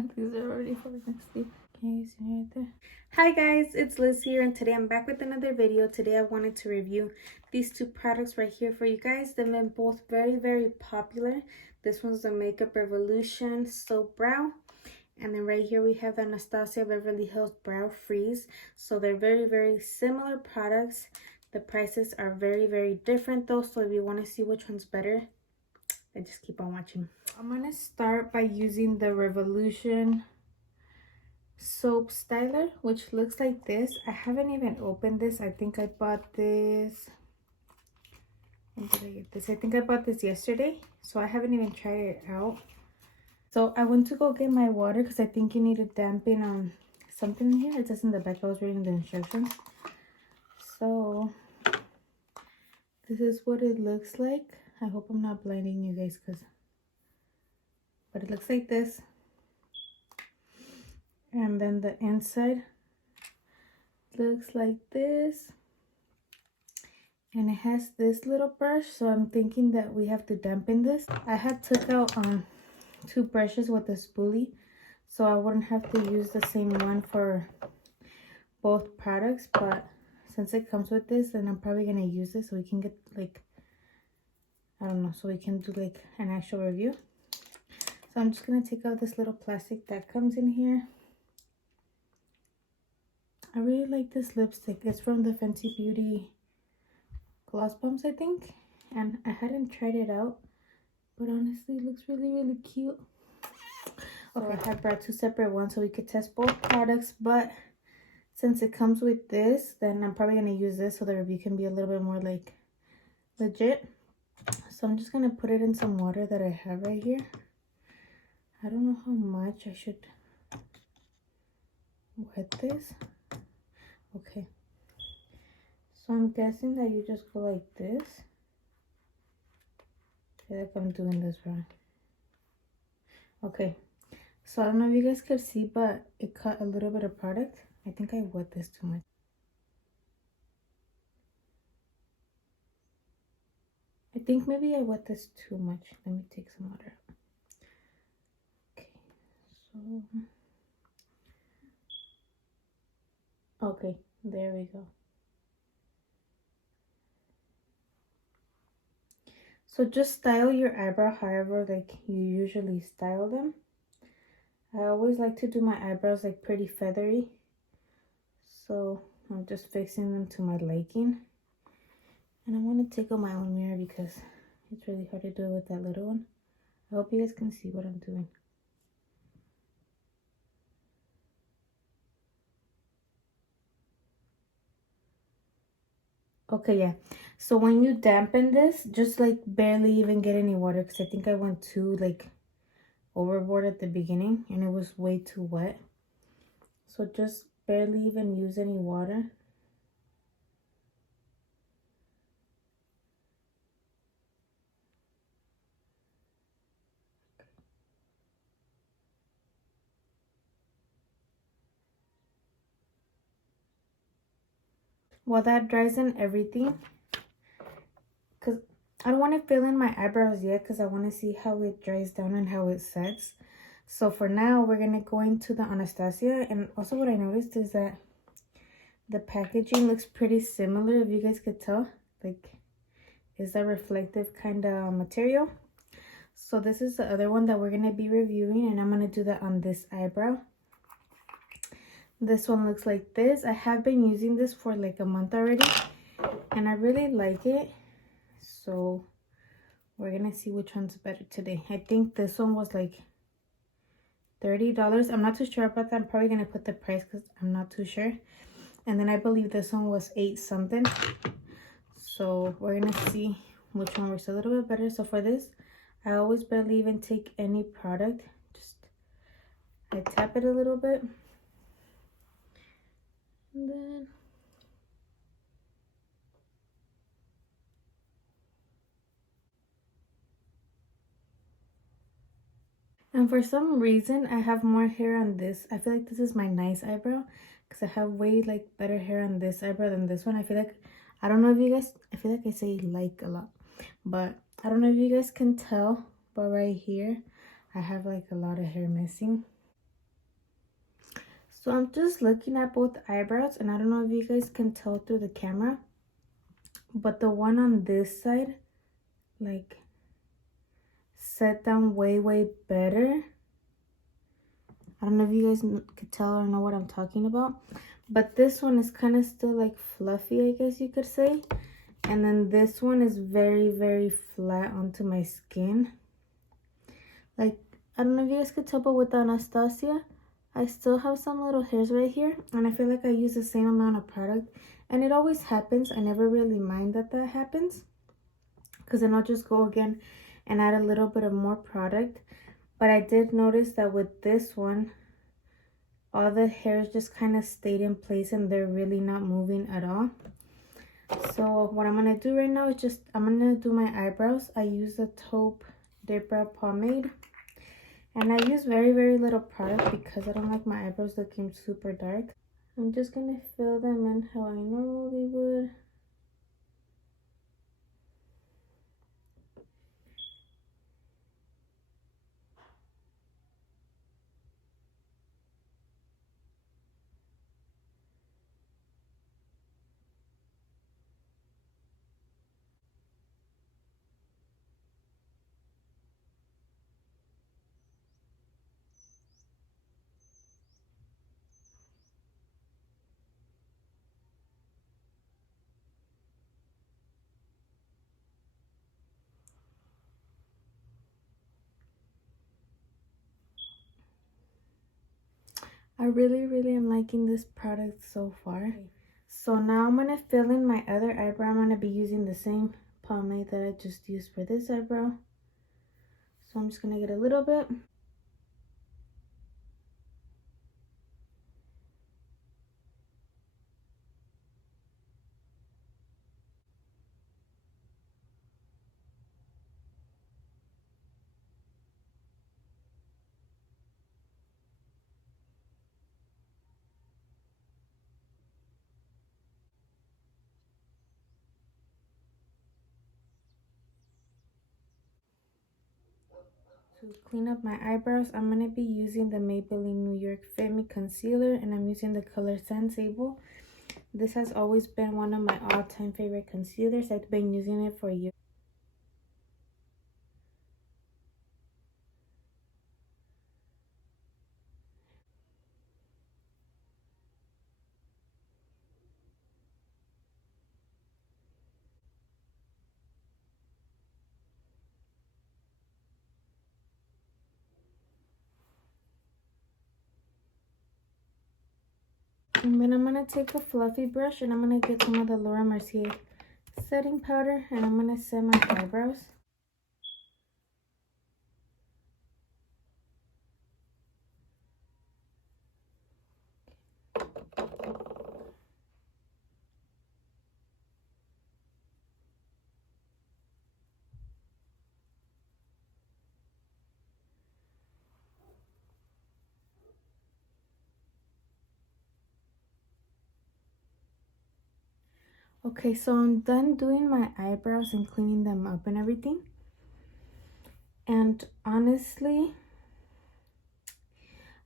These are already falling asleep. Can you see me right there? Hi guys, it's Liz here, and today I'm back with another video. Today I wanted to review these two products right here for you guys. They've been both very popular. This one's the Makeup Revolution Soap Brow. And then right here we have the Anastasia Beverly Hills Brow Freeze. So they're very similar products. The prices are very different though. So if you want to see which one's better, then just keep on watching. I'm going to start by using the Revolution Soap Styler, which looks like this. I haven't even opened this. I think I bought this. When did I get this? I think I bought this yesterday. So I haven't even tried it out. So I went to go get my water because I think you need to dampen something here. It says in the back. I was reading the instructions. So this is what it looks like. I hope I'm not blinding you guys, but it looks like this. And then the inside looks like this. And it has this little brush, so I'm thinking that we have to dampen this. I had took out two brushes with a spoolie, so I wouldn't have to use the same one for both products, but since it comes with this, then I'm probably gonna use this so we can get like, I don't know, so we can do like an actual review. So I'm just gonna take out this little plastic that comes in here. I really like this lipstick. It's from the Fenty Beauty Gloss Bombs, I think, and I hadn't tried it out, but honestly it looks really cute. Okay, I brought two separate ones so we could test both products, but since it comes with this, then I'm probably gonna use this so the review can be a little bit more like legit. So I'm just gonna put it in some water that I have right here. I don't know how much I should wet this. Okay, so I'm guessing that you just go like this. I feel like I'm doing this wrong. Okay, so I don't know if you guys could see, but it cut a little bit of product. I think I wet this too much. I think maybe I wet this too much. Let me take some water out. Okay, so okay, there we go. So just style your eyebrow however like you usually style them. I always like to do my eyebrows like pretty feathery, so I'm just fixing them to my liking. And I want to take out my own mirror because it's really hard to do it with that little one. I hope you guys can see what I'm doing. Okay, yeah. So when you dampen this, just like barely even get any water, because I think I went too like overboard at the beginning and it was way too wet. So just barely even use any water. While that dries and everything, because I don't want to fill in my eyebrows yet because I want to see how it dries down and how it sets. So for now, we're going to go into the Anastasia. And also what I noticed is that the packaging looks pretty similar, if you guys could tell. Like, is that reflective kind of material. So this is the other one that we're going to be reviewing, and I'm going to do that on this eyebrow. This one looks like this. I have been using this for like a month already, and I really like it. So we're gonna see which one's better today. I think this one was like $30. I'm not too sure about that. I'm probably gonna put the price because I'm not too sure. And then I believe this one was $8 something. So we're gonna see which one works a little bit better. So for this, I always barely even take any product. Just I tap it a little bit. And then for some reason I have more hair on this. I feel like this is my nice eyebrow because I have way like better hair on this eyebrow than this one. I feel like, I don't know if you guys, I feel like I say like a lot, but I don't know if you guys can tell, but right here I have like a lot of hair missing. So I'm just looking at both eyebrows, and I don't know if you guys can tell through the camera, but the one on this side, like, set down way better. I don't know if you guys could tell or know what I'm talking about, but this one is kind of still like fluffy, I guess you could say. And then this one is very flat onto my skin. Like, I don't know if you guys could tell, but with the Anastasia, I still have some little hairs right here, and I feel like I use the same amount of product, and it always happens. I never really mind that happens, because then I'll just go again and add a little bit of more product. But I did notice that with this one, all the hairs just kind of stayed in place, and they're really not moving at all. So what I'm gonna do right now is I'm gonna do my eyebrows. I use the taupe Dip Brow Pomade. And I use very little product because I don't like my eyebrows looking super dark. I'm just going to fill them in how I normally would. I really am liking this product so far. So now I'm going to fill in my other eyebrow. I'm going to be using the same pomade that I just used for this eyebrow. So I'm just going to get a little bit. To clean up my eyebrows, I'm going to be using the Maybelline New York Fit Me Concealer, and I'm using the color Sand Sable. This has always been one of my all-time favorite concealers. I've been using it for years. And then I'm going to take a fluffy brush, and I'm going to get some of the Laura Mercier setting powder, and I'm going to set my eyebrows. Okay, so I'm done doing my eyebrows and cleaning them up and everything. And honestly,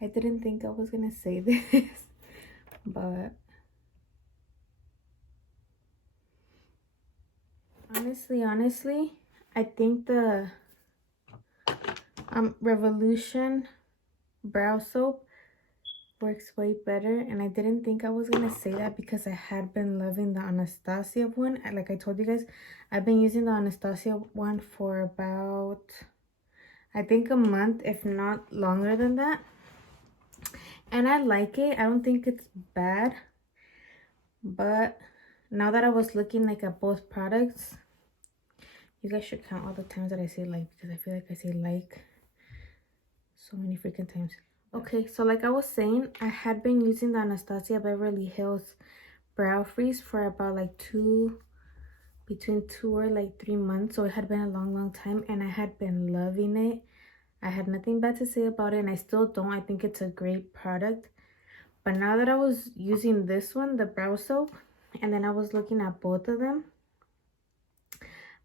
I didn't think I was gonna say this, but honestly, I think the Revolution brow soap works way better. And I didn't think I was gonna say that because I had been loving the Anastasia one. Like I told you guys, I've been using the Anastasia one for about, I think, a month, if not longer than that. And I like it. I don't think it's bad. But now that I was looking like at both products, you guys should count all the times that I say like, because I feel like I say like so many freaking times. Okay, so like I was saying, I had been using the Anastasia Beverly Hills Brow Freeze for about like between 2 or like 3 months. So it had been a long time, and I had been loving it. I had nothing bad to say about it, and I still don't. I think it's a great product. But now that I was using this one, the brow soap, and then I was looking at both of them,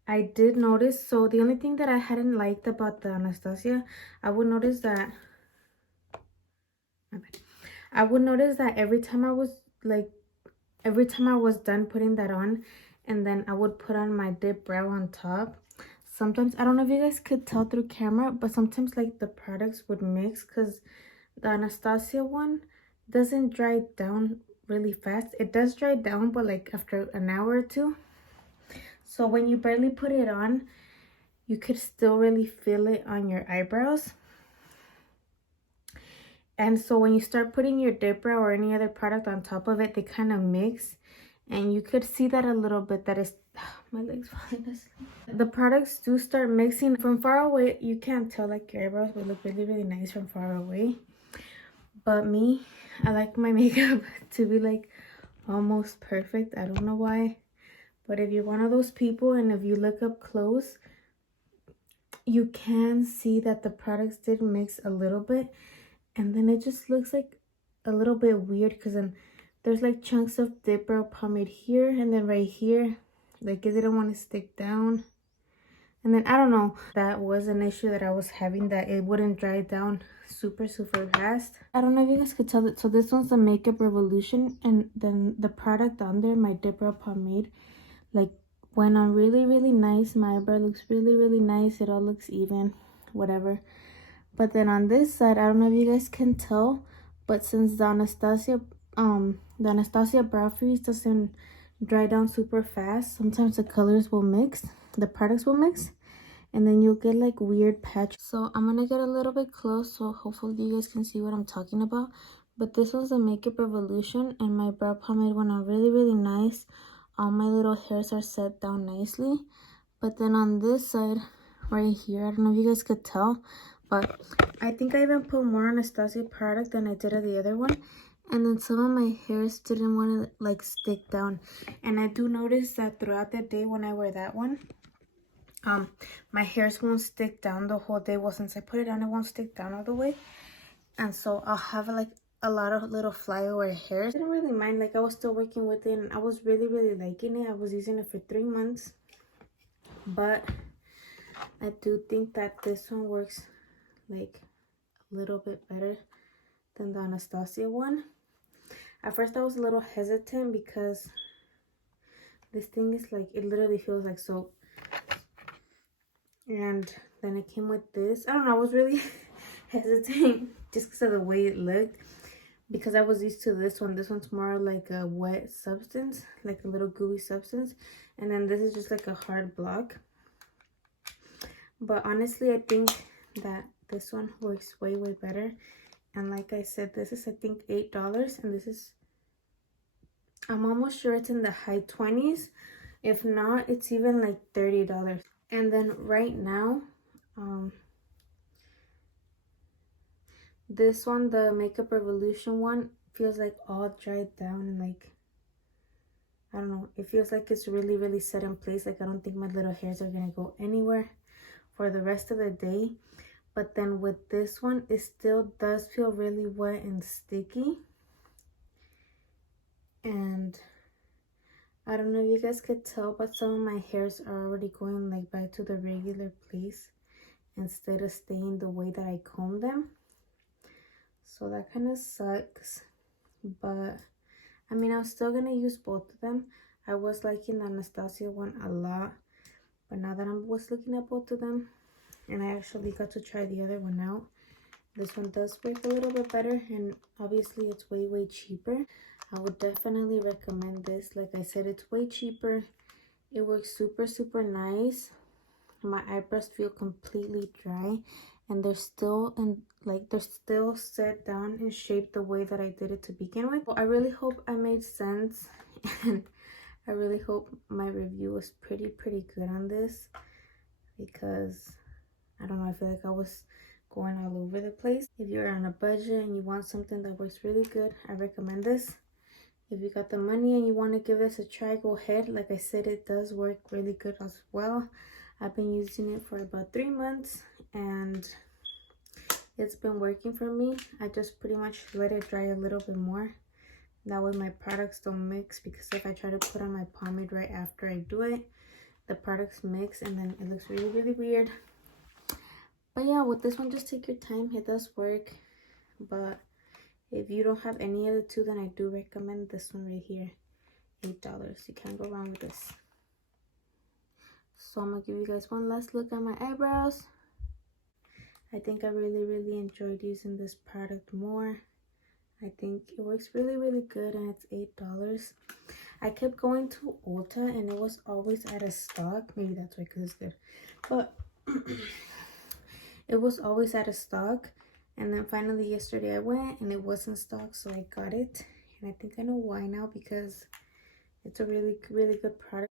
I did notice. So the only thing that I hadn't liked about the Anastasia, I would notice that I would notice that every time I was done putting that on, and then I would put on my dip brow on top. Sometimes, I don't know if you guys could tell through camera, but sometimes like the products would mix, because the Anastasia one doesn't dry down really fast. It does dry down, but like after an hour or two. So when you barely put it on, you could still really feel it on your eyebrows. And so when you start putting your dip brow or any other product on top of it, they kind of mix. And you could see that a little bit, that is, my legs falling asleep. The products do start mixing. From far away, you can't tell, like your eyebrows would look really, really nice from far away. But me, I like my makeup to be like almost perfect. I don't know why. But if you're one of those people and if you look up close, you can see that the products did mix a little bit. And then it just looks like a little bit weird, because then there's like chunks of dip brow pomade here, and then right here, like it didn't want to stick down. And then I don't know, that was an issue that I was having, that it wouldn't dry down super fast. I don't know if you guys could tell that. So this one's the Makeup Revolution, and then the product on there, my dip brow pomade, like went on really nice. My eyebrow looks really nice. It all looks even, whatever. But then on this side, I don't know if you guys can tell, but since the Anastasia brow freeze doesn't dry down super fast, sometimes the colors will mix, the products will mix, and then you'll get like weird patches. So I'm gonna get a little bit close, so hopefully you guys can see what I'm talking about. But this one's the Makeup Revolution, and my brow pomade went on really nice. All my little hairs are set down nicely. But then on this side right here, I don't know if you guys could tell, but I think I even put more Anastasia product than I did of the other one. And then some of my hairs didn't want to like stick down. And I do notice that throughout the day when I wear that one, my hairs won't stick down the whole day. Well, since I put it on, it won't stick down all the way. And so I'll have like a lot of little flyover hairs. I didn't really mind, like I was still working with it, and I was really liking it. I was using it for 3 months. But I do think that this one works like a little bit better than the Anastasia one. At first I was a little hesitant, because this thing is like, it literally feels like soap. And then it came with this. I don't know, I was really hesitant just because of the way it looked, because I was used to this one. This one's more like a wet substance, like a little gooey substance, and then this is just like a hard block. But honestly, I think that this one works way better. And like I said, this is I think $8, and this is, I'm almost sure it's in the high 20s. If not, it's even like $30. And then right now, this one, the Makeup Revolution one, feels like all dried down, and like, I don't know, it feels like it's really set in place. Like I don't think my little hairs are gonna go anywhere for the rest of the day. But then with this one, it still does feel really wet and sticky. And I don't know if you guys could tell, but some of my hairs are already going like back to the regular place instead of staying the way that I comb them. So that kind of sucks. But I mean, I'm still gonna use both of them. I was liking the Anastasia one a lot, but now that I was looking at both of them, and I actually got to try the other one out, this one does work a little bit better, and obviously it's way cheaper. I would definitely recommend this. Like I said, it's way cheaper. It works super nice. My eyebrows feel completely dry, and they're still set down and shaped the way that I did it to begin with. Well, I really hope I made sense, and I really hope my review was pretty good on this, because I don't know, I feel like I was going all over the place. If you're on a budget and you want something that works really good, I recommend this. If you got the money and you want to give this a try, go ahead. Like I said, it does work really good as well. I've been using it for about 3 months, and it's been working for me. I just pretty much let it dry a little bit more. That way my products don't mix, because if I try to put on my pomade right after I do it, the products mix and then it looks really weird. But yeah, with this one, just take your time. It does work. But If you don't have any of the two, then I do recommend this one right here. $8. You can't go wrong with this. So I'm gonna give you guys one last look at my eyebrows. I think I really enjoyed using this product more. I think it works really good, and it's $8. I kept going to Ulta and it was always out of stock. Maybe that's why, because it's good. But it was always out of stock. And then finally yesterday I went and it was in stock, so I got it. And I think I know why now, because it's a really good product.